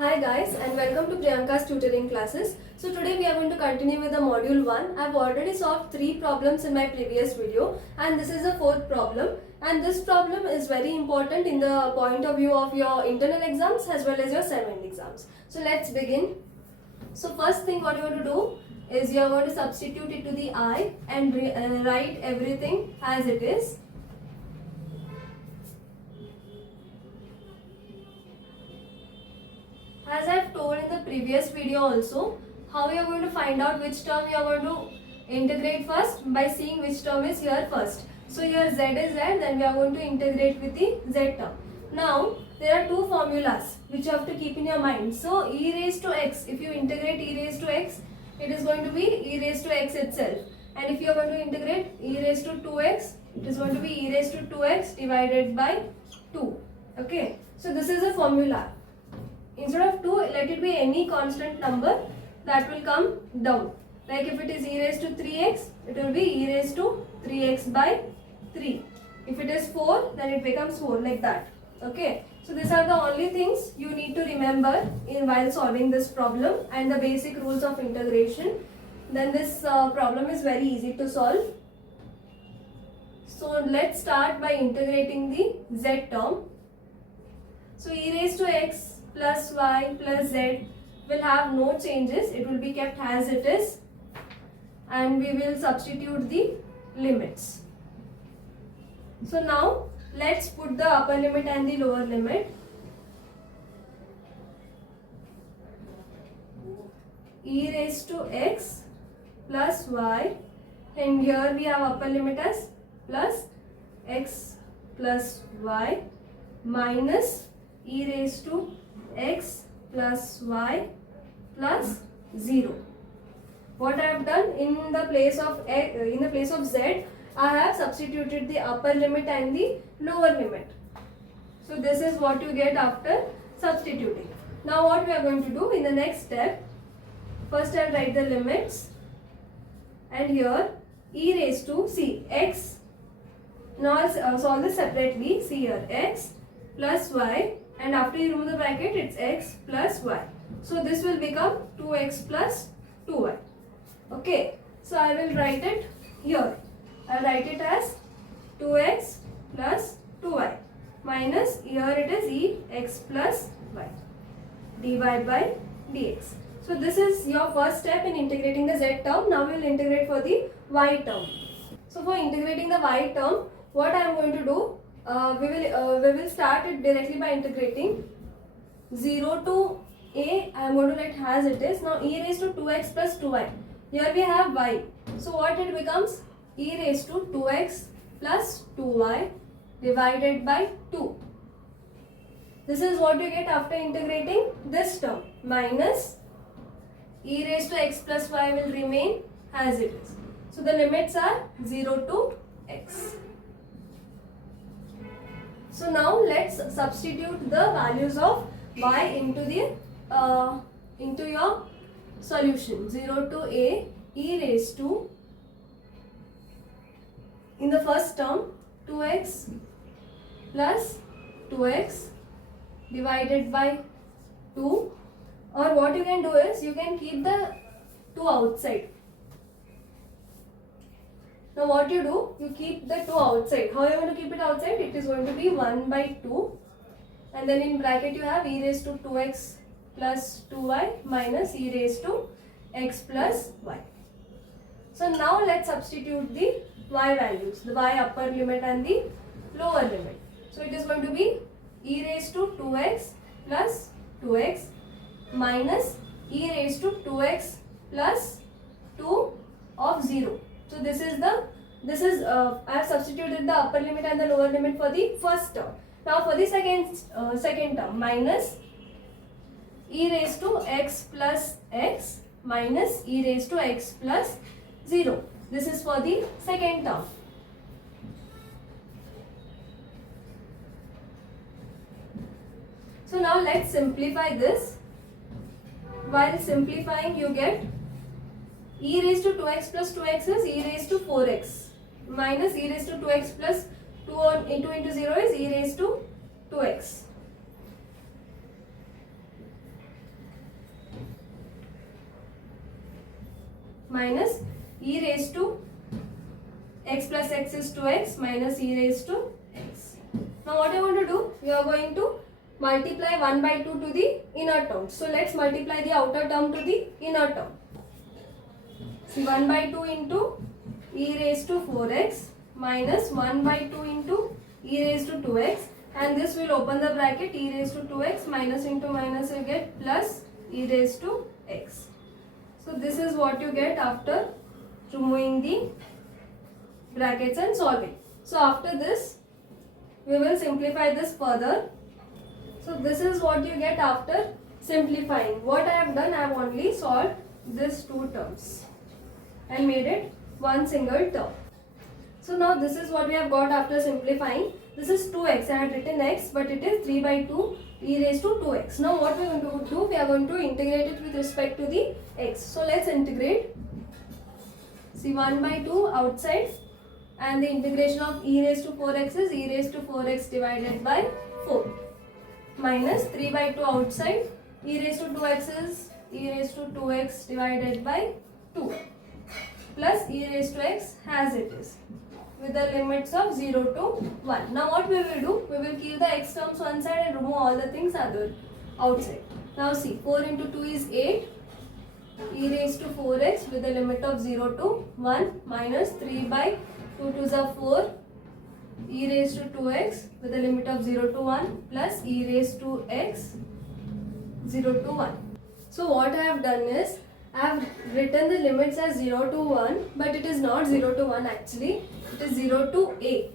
Hi guys, and welcome to Priyanka's tutoring classes. So today we are going to continue with the module 1. I have already solved 3 problems in my previous video and this is the 4th problem, and this problem is very important in the point of view of your internal exams as well as your sem-end exams. So let's begin. So first thing what you are going to do is you are going to substitute it to the I and write everything as it is. As I have told in the previous video also, how you are going to find out which term you are going to integrate first, by seeing which term is here first. So here z is z, then we are going to integrate with the z term. Now there are two formulas which you have to keep in your mind. So e raised to x, if you integrate e raised to x, it is going to be e raised to x itself. And if you are going to integrate e raised to 2x, it is going to be e raised to 2x divided by 2. Okay, so this is a formula. Instead of 2, let it be any constant number that will come down. Like if it is e raised to 3x, it will be e raised to 3x by 3. If it is 4, then it becomes 4, like that. Okay. So these are the only things you need to remember while solving this problem and the basic rules of integration. Then this problem is very easy to solve. So let's start by integrating the z term. So e raised to x plus y plus z will have no changes. It will be kept as it is, and we will substitute the limits. So now let's put the upper limit and the lower limit. E raised to x plus y, and here we have upper limit as plus x plus y minus e raised to x plus y plus 0. What I have done, in the place of z, I have substituted the upper limit and the lower limit. So this is what you get after substituting. Now what we are going to do in the next step, first I will write the limits, and here e raised to, see, x, now I'll solve this separately. See here, x plus y, and after you remove the bracket, it's x plus y. So this will become 2x plus 2y. Okay, so I will write it here. I will write it as 2x plus 2y minus, here it is e x plus y, dy by dx. So this is your first step in integrating the z term. Now we will integrate for the y term. So for integrating the y term, what I am going to do, we will start it directly by integrating 0 to a. I am going to write as it is. Now e raised to 2x plus 2y. Here we have y. So what it becomes? E raised to 2x plus 2y divided by 2. This is what you get after integrating this term, minus e raised to x plus y will remain as it is. So the limits are 0 to x. So now let's substitute the values of y into your solution. 0 to a, e raised to, in the first term, 2x plus 2x divided by 2, or what you can do is you can keep the 2 outside. Now what you do, you keep the 2 outside. How are you going to keep it outside? It is going to be 1 by 2, and then in bracket you have e raised to 2x plus 2y minus e raised to x plus y. So now let's substitute the y values, the y upper limit and the lower limit. So it is going to be e raised to 2x plus 2x minus e raised to 2x plus 2 of 0. So I have substituted the upper limit and the lower limit for the first term. Now for the second term, minus e raised to x plus x minus e raised to x plus 0. This is for the second term. So now let's simplify this. While simplifying, you get e raised to 2x plus 2x is e raised to 4x minus e raised to 2x plus 2 into 0 is e raised to 2x. minus e raised to x plus x is 2x minus e raised to x. Now what I want to do, we are going to multiply 1 by 2 to the inner term. So let's multiply the outer term to the inner term. See, 1 by 2 into e raised to 4x minus 1 by 2 into e raised to 2x, and this will open the bracket, e raised to 2x minus into minus you get plus e raised to x. So this is what you get after removing the brackets and solving. So after this we will simplify this further. So this is what you get after simplifying. What I have done, I have only solved these two terms and made it one single term. So now this is what we have got after simplifying. This is 2x. I had written x, but it is 3 by 2 e raised to 2x. Now what we are going to do, we are going to integrate it with respect to the x. So let's integrate. See, 1 by 2 outside, and the integration of e raised to 4x is e raised to 4x divided by 4 minus 3 by 2 outside, e raised to 2x is e raised to 2x divided by 2 plus e raised to x as it is with the limits of 0 to 1. Now what we will do, we will keep the x terms one side and remove all the things other outside. Now see, 4 into 2 is 8, e raised to 4x with the limit of 0 to 1 minus 3 by 2 2s are 4, e raised to 2x with the limit of 0 to 1 plus e raised to x 0 to 1. So what I have done is, I have written the limits as 0 to 1, but it is not 0 to 1 actually, it is 0 to a.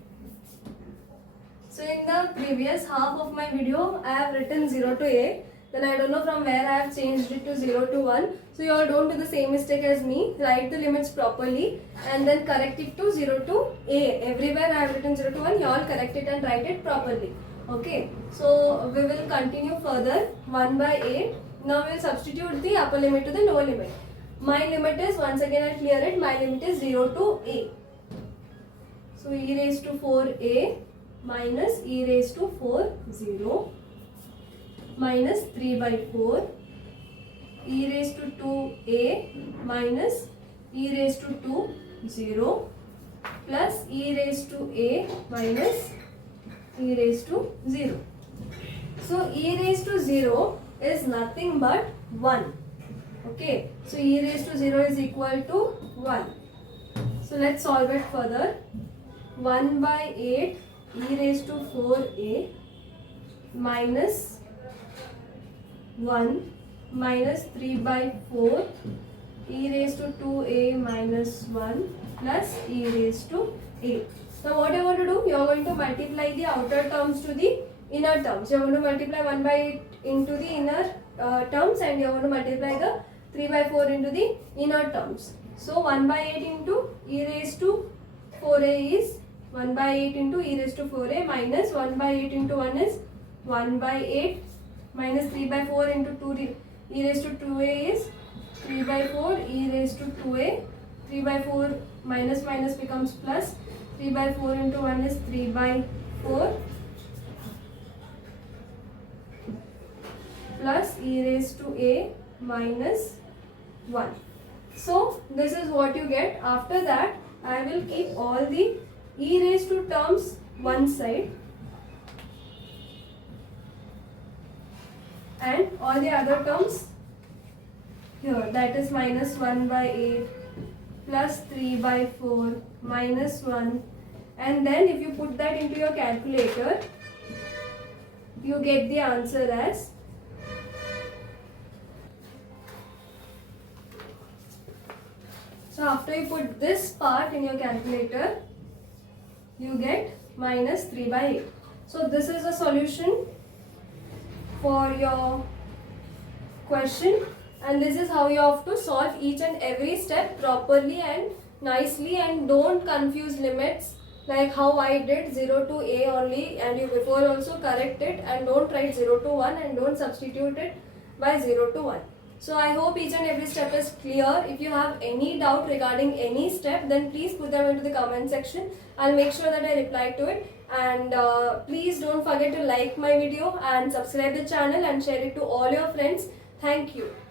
So in the previous half of my video, I have written 0 to a, then I don't know from where I have changed it to 0 to 1. So you all don't do the same mistake as me, write the limits properly and then correct it to 0 to a. Everywhere I have written 0 to 1, you all correct it and write it properly. Okay, so we will continue further. 1 by 8. Now we will substitute the upper limit to the lower limit. My limit is, once again I clear it, my limit is 0 to a. So e raised to 4a minus e raised to 4, 0 minus 3 by 4, e raised to 2a minus e raised to 2, 0 plus e raised to a minus e raised to 0. So e raised to 0 is nothing but 1. Okay, so e raised to 0 is equal to 1. So let's solve it further. 1 by 8 e raised to 4a minus 1 minus 3 by 4 e raised to 2a minus 1 plus e raised to a. Now what I want to do, you are going to multiply the outer terms to the inner terms. You are going to multiply 1 by 8 into the inner terms, and you are going to multiply the 3 by 4 into the inner terms. So 1 by 8 into e raised to 4a is 1 by 8 into e raised to 4a minus 1 by 8 into 1 is 1 by 8 minus 3 by 4 into 2 e raised to 2a is 3 by 4 e raised to 2a. 3 by 4 minus minus becomes plus. 3 by 4 into 1 is 3 by 4 plus e raised to a minus 1. So this is what you get. After that, I will keep all the e raised to terms one side and all the other terms here, that is minus 1 by 8 plus 3 by 4 minus 1, and then if you put that into your calculator, you get the answer as so after you put this part in your calculator, you get minus 3 by 8. So this is a solution for your question, and this is how you have to solve each and every step properly and nicely, and don't confuse limits like how I did 0 to a only, and you before also correct it, and don't write 0 to 1 and don't substitute it by 0 to 1. So I hope each and every step is clear. If you have any doubt regarding any step, then please put them into the comment section. I'll make sure that I reply to it. And please don't forget to like my video and subscribe the channel and share it to all your friends. Thank you.